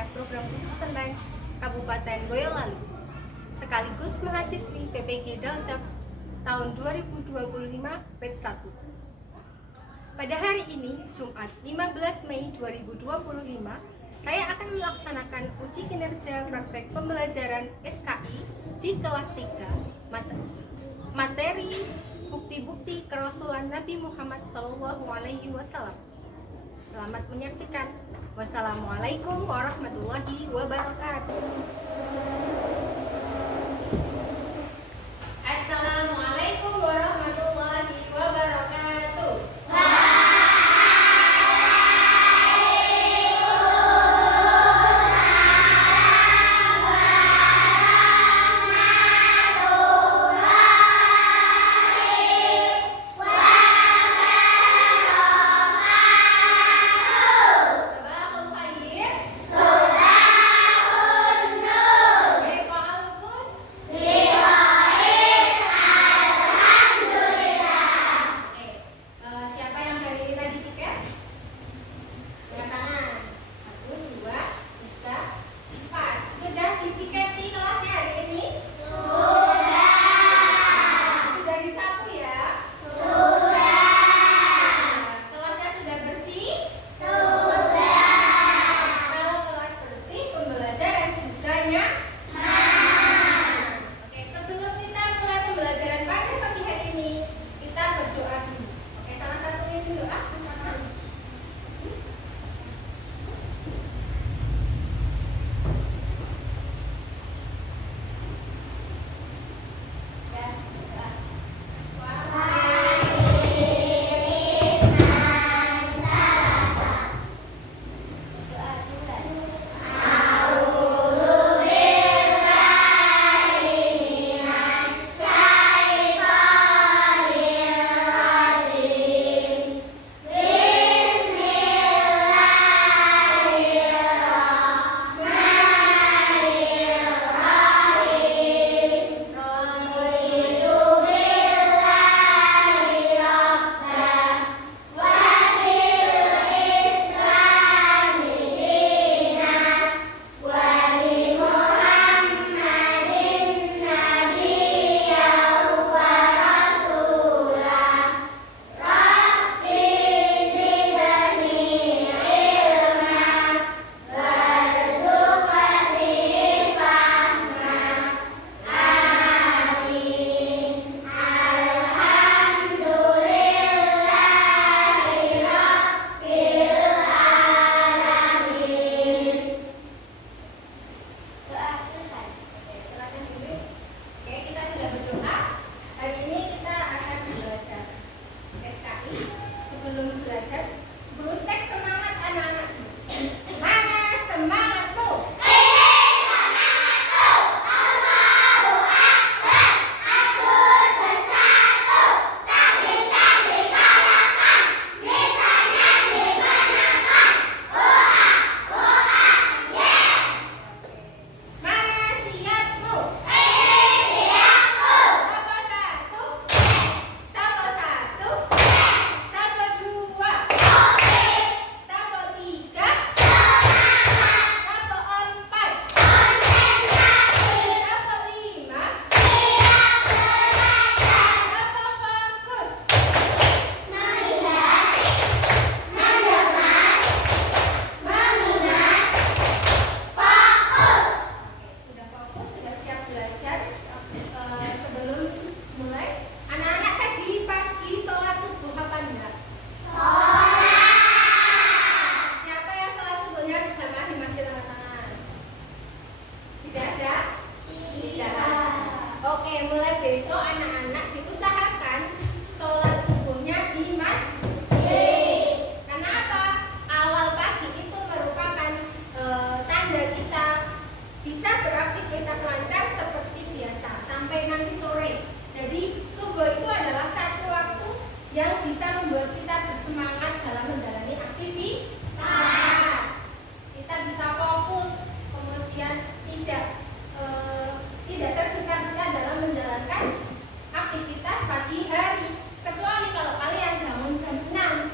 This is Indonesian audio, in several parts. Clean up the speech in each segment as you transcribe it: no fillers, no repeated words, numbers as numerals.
Daerah Program Khusus tentang Kabupaten Boyolali, sekaligus mahasiswi PPG Daljab tahun 2025 batch 1. Pada hari ini, Jumat 15 Mei 2025, saya akan melaksanakan uji kinerja praktek pembelajaran SKI di kelas 3 materi bukti-bukti kerasulan Nabi Muhammad SAW. Selamat menyaksikan. Wassalamualaikum warahmatullahi wabarakatuh. Assalamualaikum warahmatullahi wabarakatuh.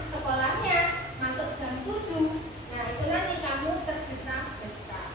Sekolahnya masuk jam 7. Nah, itu nanti kamu tergesa-gesa.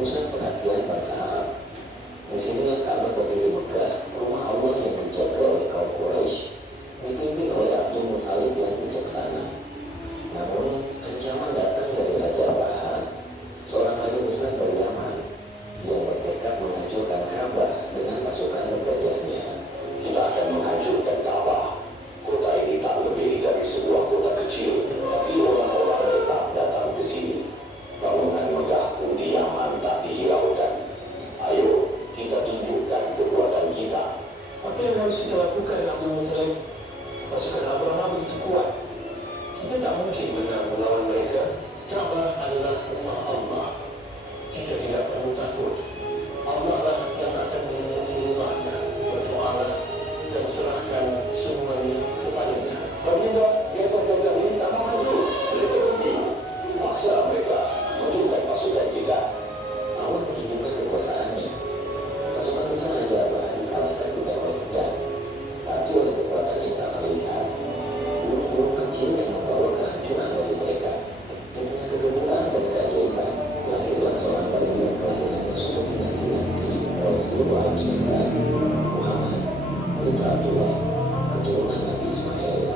pusat perhatian bangsa Arab. Di sini Ka'bah berdiri megah, rumah Allah yang dijaga oleh kaum Quraisy, dipimpin oleh Abdul Muthalib yang bijaksana. Namun, ancaman datang dari Raja Abraha, seorang raja besar dari Yaman, yang bertekad menghancurkan Ka'bah dengan pasukan bergajahnya. Kita akan menghancurkan Ka'bah. Kota ini tak lebih dari sebuah kota kecil, tapi orang-orang tetap datang ke sini. Bangunan megahku di Yaman tak dihiraukan. Ayo, kita tunjukkan kekuatan kita. Apa yang harus kita lakukan, Abdul Muthalib? Pasukan Abraha begitu kuat. Kita tak mungkin menang melawan mereka. Ka'bah adalah rumah Allah. Kita tidak perlu takut. Allah lah yang akan melindungi rumahnya. Berdoalah dan serahkan semuanya kepadanya. Baginda, gajah-gajah ini tak mau maju. Mereka berhenti. Paksa mereka menunjukkan pasukan kita. Allah menunjukkan kekuasaannya. Pasukan besar Raja Abraha dikalahkan bukan oleh pedang, tapi oleh kekuatan yang tak terlihat. Burung-burung kecil yang membawa kehancuran bagi mereka. Di tengah kegemilangan dan keajaiban, lahirlah seorang bayi yang kelahirannya sudah dinanti-nanti oleh seluruh alam semesta. Muhammad, putra Abdullah, keturunan Nabi Ismail.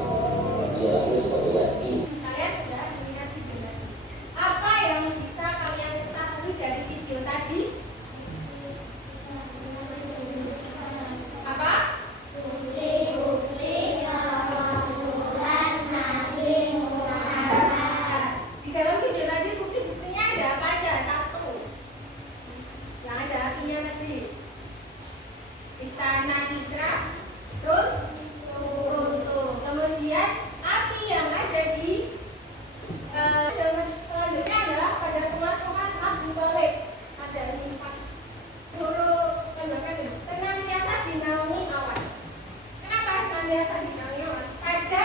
Dia lahir sebagai laki. Kalian sudah melihat video tadi. Apa yang bisa kalian ketahui dari video tadi? Apa? Di dalam video tadi bukti-buktinya ada apa aja? Satu, yang ada apinya tadi, istana Kisra runtuh. Kemudian api yang ada di selanjutnya adalah pada kemasukan Abu Thalib. Ada 4 huruf senantiasa dinaungi awan. Kenapa senantiasa dinaungi awan? Pada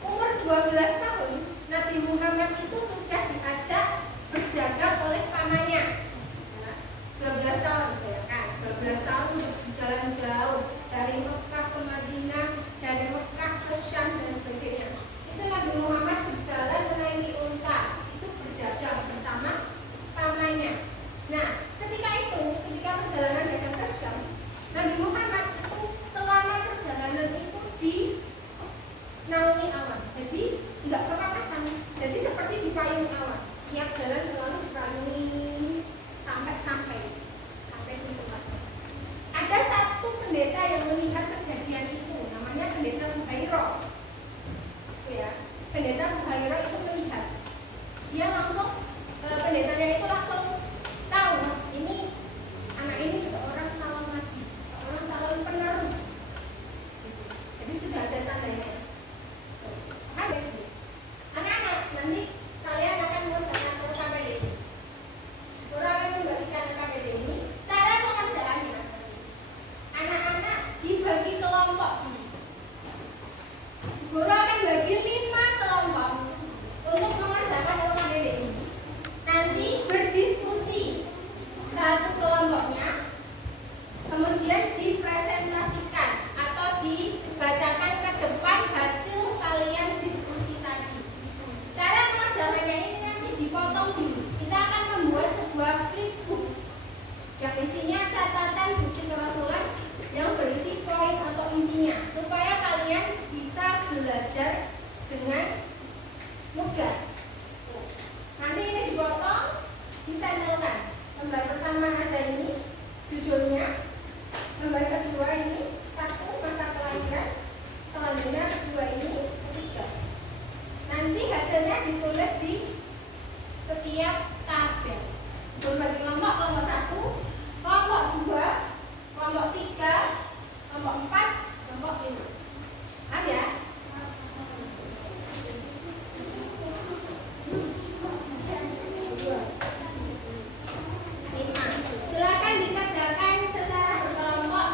umur 12 tahun Nabi Muhammad itu sudah diajak berdagang oleh pamannya. 12 tahun, ya kan? 12 tahun berjalan jauh dari Mekah ke Madinah, dari Mekah ke Syam dan sebagainya. Itu Nabi Muhammad berjalan menaiki unta, itu berdagang bersama pamannya. Nah, ketika perjalanan dagang ke Syam, Nabi Muhammad itu selama perjalanan itu dinaungi awan. Jadi nggak pernah pasang. Jadi seperti dipayungi awan. Setiap jalan selalu dipayungi sampai di tempat. Ada satu pendeta yang melihat kejadian itu, namanya pendeta Buhairah. Ya, pendeta Buhairah itu melihat. Dia langsung pendetanya itu langsung tahu ini anak ini seorang calon nabi, seorang calon penerus. Jadi sudah ada tandanya. Anak-anak, nanti kalian akan mengerjakan LKPD. Orang akan memberikan LKPD ini. Cara pengerjaannya, anak-anak dibagi kelompok. Guru akan bagi 5 kelompok untuk mengerjakan LKPD ini. Nanti berdiskusi satu kelompoknya, kemudian dipresentasikan atau dibacakan ke depan hasil kalian diskusi tadi. Cara mengerjakannya ini nanti dipotong dulu. Kita akan membuat sebuah flipbook yang isinya catatan bukti kerasulan yang berisi poin atau intinya, supaya kalian bisa belajar dengan mudah. Nanti ini dipotong, ditempelkan. Lembar pertama ada ini judulnya, lembar kedua ini 1 masa kelahiran, selanjutnya kedua ini 3. Nanti hasilnya ditulis di setiap tabel. Berbagi kelompok 1, kelompok 2, kelompok 3, kelompok 4, kelompok 5. Paham ya? Silakan dikerjakan secara berkelompok.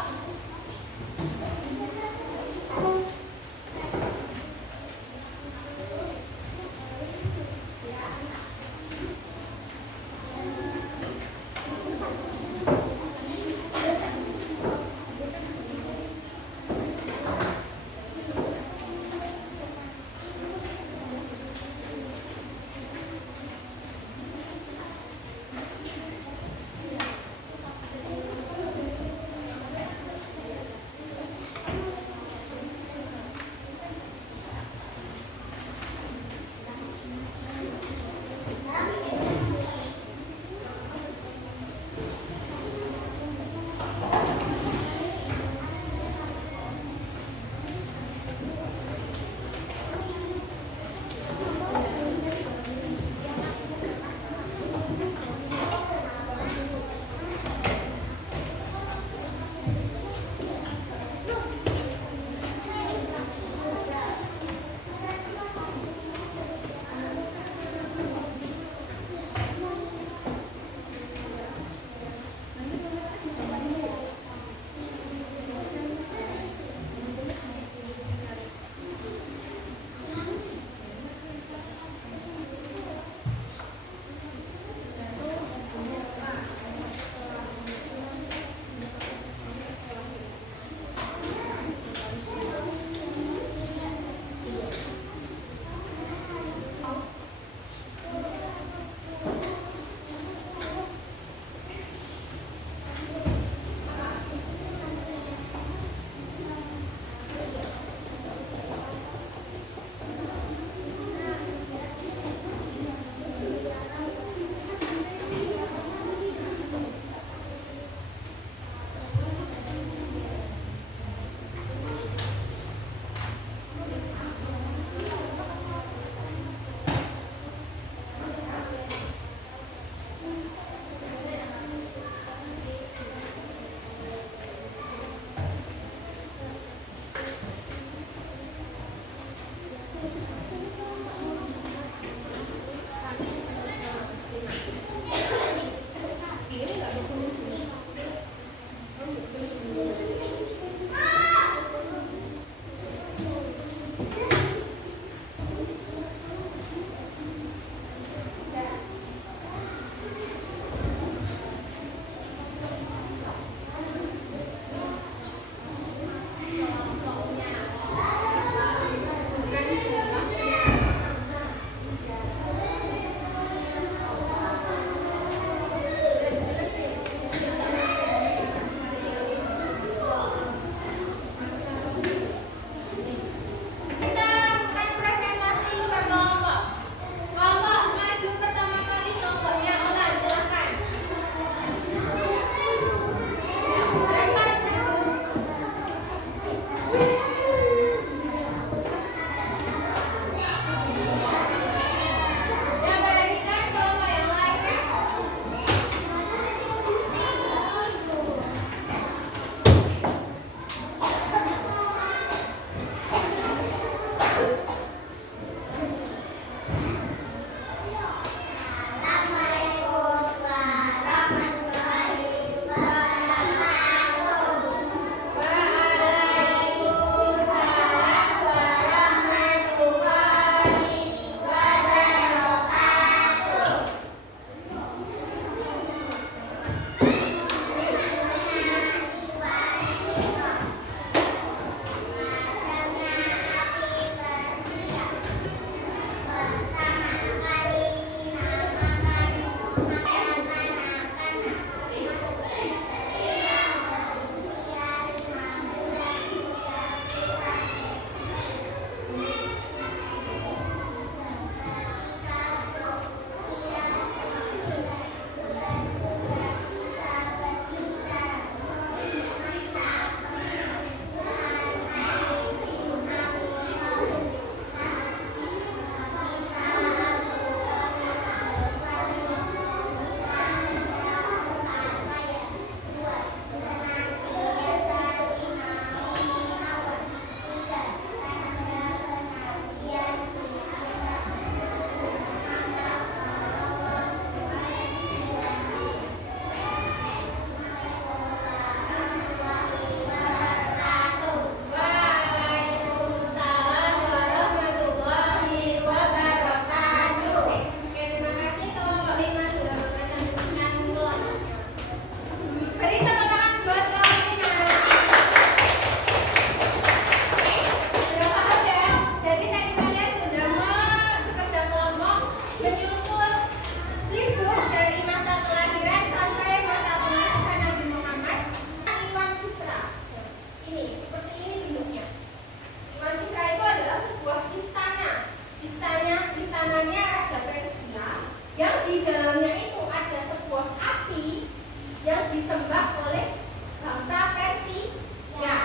yang disembah oleh bangsa Persia.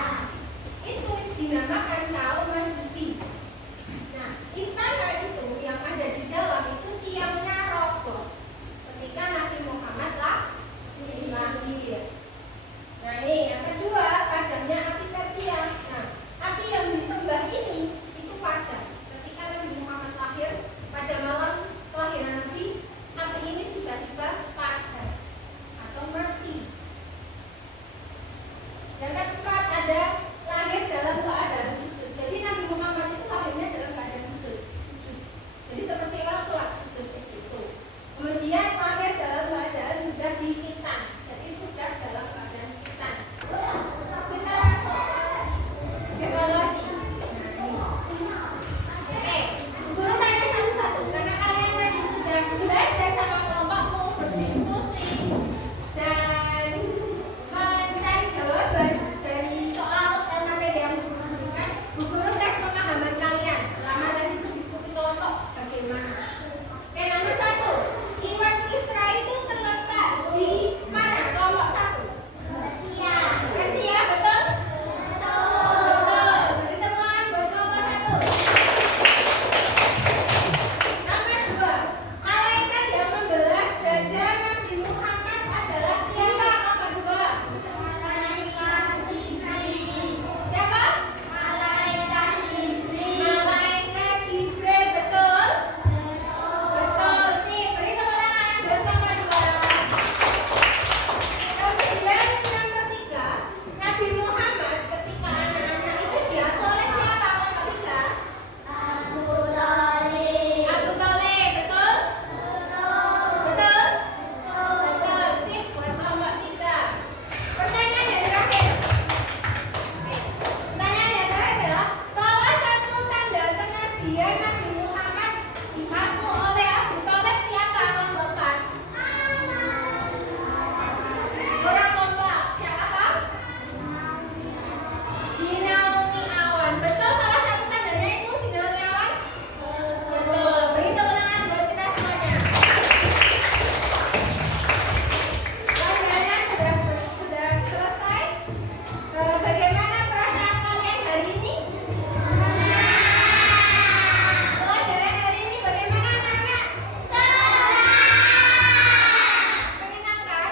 Itu dinamakan kaum Majusi. Nah, istana itu yang ada di dalam itu tiangnya roboh ketika Nabi Muhammad lahir. Nah, ini yang kedua, padamnya api Persia. Nah, api yang disembah ini itu padam ketika Nabi Muhammad lahir. Pada malam kelahiran Nabi, api ini tiba-tiba padam atau mati. Yang keempat, ada lahir dalam keadaan sujud. Jadi Nabi Muhammad itu lahirnya dalam keadaan sujud. Jadi seperti orang sholat sujud itu. Kemudian lahir dalam keadaan sudah dihitan. Jadi sudah dalam keadaan hitan. Kita masuk evaluasi. Oke, suruh tanya satu-satu. Karena kalian tadi sudah belajar sama kelompokmu, berdiskusi dan mencari jawaban dari soal LKPD yang diberikan. Bu Guru tes pemahaman kalian selama tadi berdiskusi kelompok bagaimana. Oke, nomor 1, Iwan Isra itu terletak di mana? Kelompok 1. Persia, betul? Betul. Beri tepuk tangan buat kelompok 1. Nomor 2, malaikat yang membelah dada Nabi Muhammad adalah siapa? Nomor 2. Siapa? Malaikat Jibril, betul? Betul, sip. Beri tepuk tangan buat nomor 2. Kemudian nomor 3, Nabi Muhammad ketika anak-anak itu diasuh oleh siapa? Nomor 3. Abu Thalib, betul? Betul? Betul, sip buat kelompok 3. Pertanyaan yang terakhir. Pertanyaan yang terakhir adalah salah satu tanda kenabian Nabi Muhammad diasuh oleh Abu Thalib siapa? Kelompokkan. Orang kelompok siapa? Dinaungi awan. Betul, salah satu tandanya itu dinaungi awan? Betul. Beri tepuk tangan buat kita semuanya. Pelajarannya sudah selesai. Bagaimana perasaan kalian hari ini? Pelajaran hari ini bagaimana anak-anak? Menyenangkan?